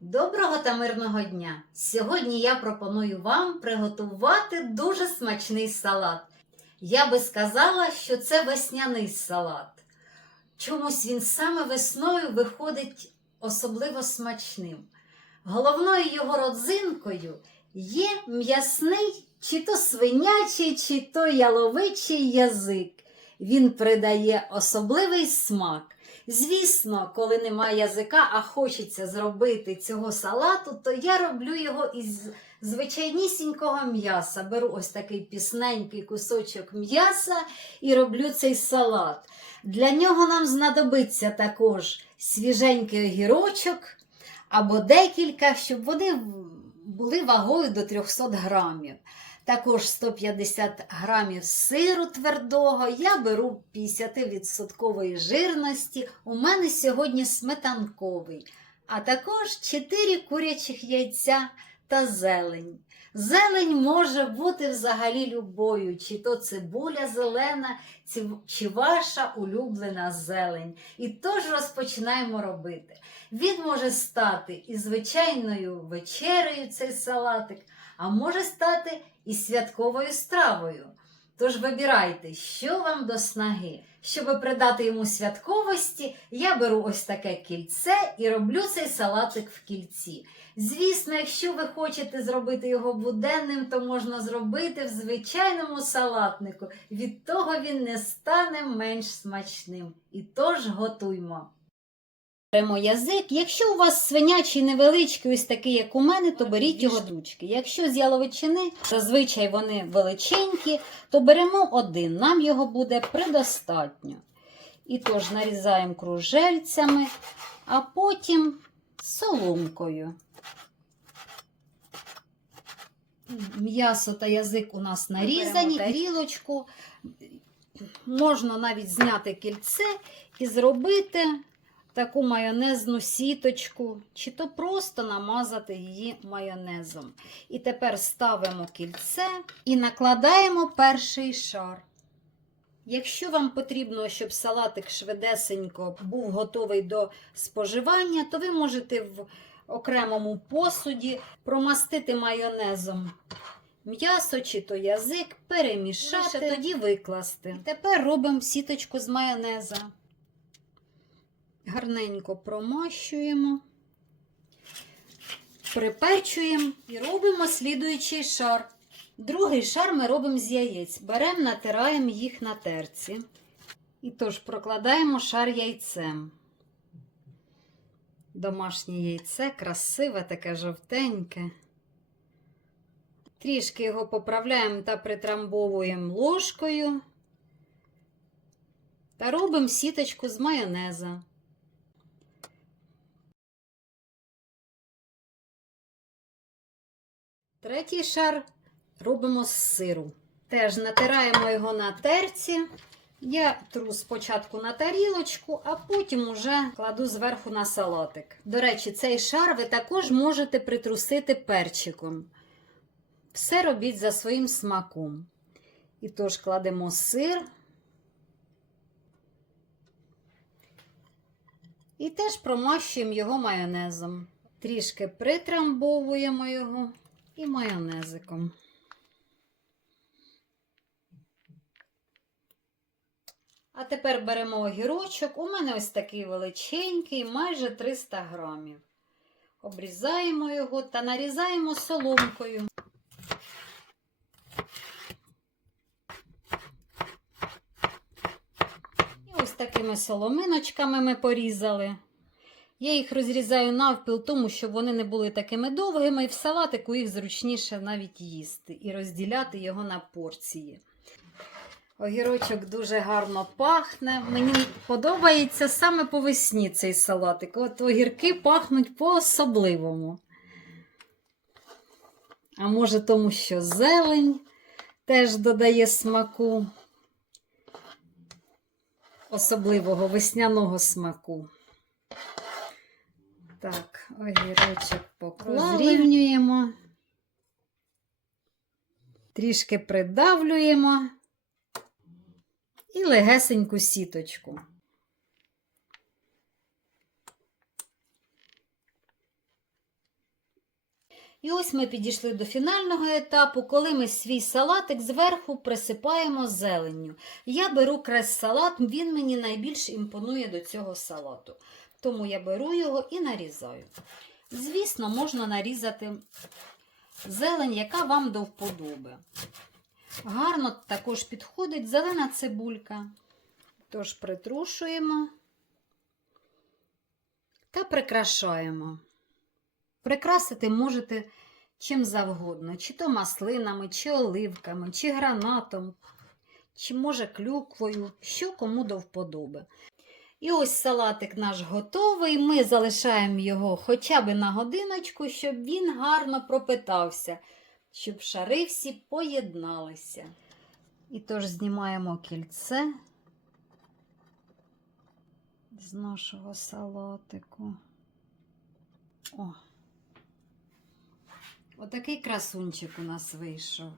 Доброго та мирного дня! Сьогодні я пропоную вам приготувати дуже смачний салат. Я би сказала, що це весняний салат. Чомусь він саме весною виходить особливо смачним. Головною його родзинкою є м'ясний чи то свинячий, чи то яловичий язик. Він придає особливий смак. Звісно, коли немає язика, а хочеться зробити цього салату, то я роблю його із звичайнісінького м'яса. Беру ось такий пісненький кусочок м'яса і роблю цей салат. Для нього нам знадобиться також свіженький огірочок або декілька, щоб вони були вагою до 300 грамів. Також 150 грамів сиру твердого. Я беру 50% жирності. У мене сьогодні сметанковий, а також 4 курячих яйця та зелень. Зелень може бути взагалі любою, чи то цибуля зелена, чи ваша улюблена зелень. І тож розпочинаємо робити. Він може стати і звичайною вечерею цей салатик, а може стати і святковою стравою. Тож вибирайте, що вам до снаги. Щоб придати йому святковості, я беру ось таке кільце і роблю цей салатик в кільці. Звісно, якщо ви хочете зробити його буденним, то можна зробити в звичайному салатнику. Від того він не стане менш смачним. І тож готуймо. Беремо язик. Якщо у вас свинячий невеличкий, ось такий, як у мене, то беріть його ручки. Якщо з яловичини, зазвичай вони величенькі, то беремо один, нам його буде предостатньо. І тож нарізаємо кружельцями, а потім соломкою. М'ясо та язик у нас нарізані, тарілочку. Можна навіть зняти кільце і зробити таку майонезну сіточку, чи то просто намазати її майонезом. І тепер ставимо кільце і накладаємо перший шар. Якщо вам потрібно, щоб салатик швидесенько був готовий до споживання, то ви можете в окремому посуді промастити майонезом м'ясо чи то язик, перемішати, тоді викласти. Тепер робимо сіточку з майонеза. Гарненько промащуємо, приперчуємо і робимо слідуючий шар. Другий шар ми робимо з яєць. Беремо, натираємо їх на терці. І тож прокладаємо шар яйцем. Домашнє яйце красиве, таке жовтеньке. Трішки його поправляємо та притрамбовуємо ложкою. Та робимо сіточку з майонеза. Третій шар робимо з сиру. Теж натираємо його на терці. Я тру спочатку на тарілочку, а потім уже кладу зверху на салатик. До речі, цей шар ви також можете притрусити перчиком. Все робіть за своїм смаком. І тож кладемо сир. І теж промащуємо його майонезом. Трішки притрамбовуємо його і майонезиком. А тепер беремо огірочок. У мене ось такий величенький, майже 300 грамів. Обрізаємо його та нарізаємо соломкою. І ось такими соломиночками ми порізали. Я їх розрізаю навпіл, тому щоб вони не були такими довгими, і в салатику їх зручніше навіть їсти і розділяти його на порції. Огірочок дуже гарно пахне. Мені подобається саме по весні цей салатик. От огірки пахнуть по-особливому. А може, тому що зелень теж додає смаку, особливого весняного смаку. Так, огірочок поклали. Розрівнюємо, трішки придавлюємо і легесеньку сіточку. І ось ми підійшли до фінального етапу, коли ми свій салатик зверху присипаємо зеленню. Я беру крес-салат, він мені найбільш імпонує до цього салату. Тому я беру його і нарізаю. Звісно, можна нарізати зелень, яка вам до вподоби. Гарно також підходить зелена цибулька. Тож притрушуємо та прикрашаємо. Прикрасити можете чим завгодно, чи то маслинами, чи оливками, чи гранатом, чи може клюквою, що кому до вподоби. І ось салатик наш готовий. Ми залишаємо його хоча б на годиночку, щоб він гарно пропитався, щоб шари всі поєдналися. І тож знімаємо кільце з нашого салатику. О. Отакий красунчик у нас вийшов.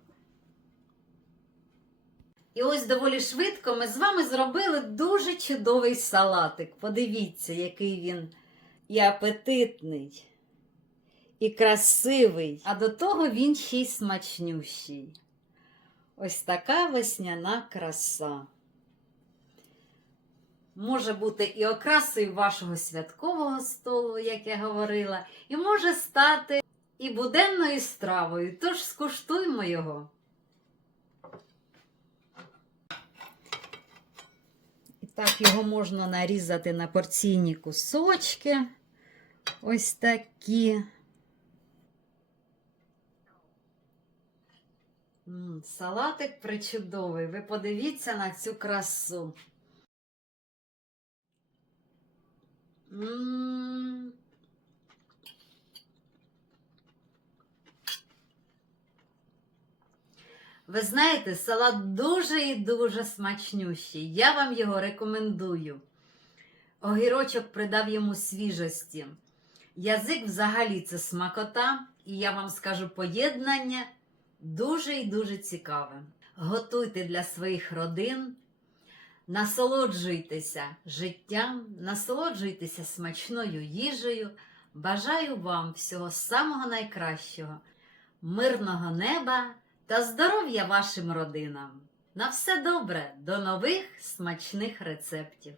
І ось доволі швидко ми з вами зробили дуже чудовий салатик. Подивіться, який він і апетитний, і красивий, а до того він ще й смачнющий. Ось така весняна краса. Може бути і окрасою вашого святкового столу, як я говорила, і може стати і буденною стравою. Тож скуштуймо його. Так його можна нарізати на порційні кусочки. Ось такі. Салатик причудовий. Ви подивіться на цю красу. М. Ви знаєте, салат дуже і дуже смачнющий. Я вам його рекомендую. Огірочок придав йому свіжості. Язик взагалі це смакота, і я вам скажу поєднання дуже і дуже цікаве. Готуйте для своїх родин, насолоджуйтеся життям, насолоджуйтеся смачною їжею. Бажаю вам всього самого найкращого, мирного неба та здоров'я вашим родинам. На все добре, до нових смачних рецептів!